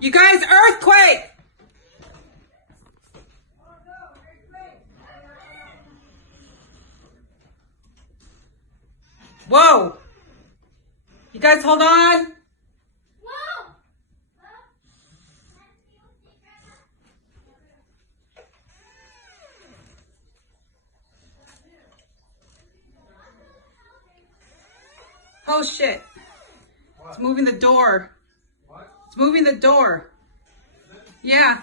You guys, earthquake! Whoa! You guys hold on. Oh shit. It's moving the door. It's moving the door. Yeah.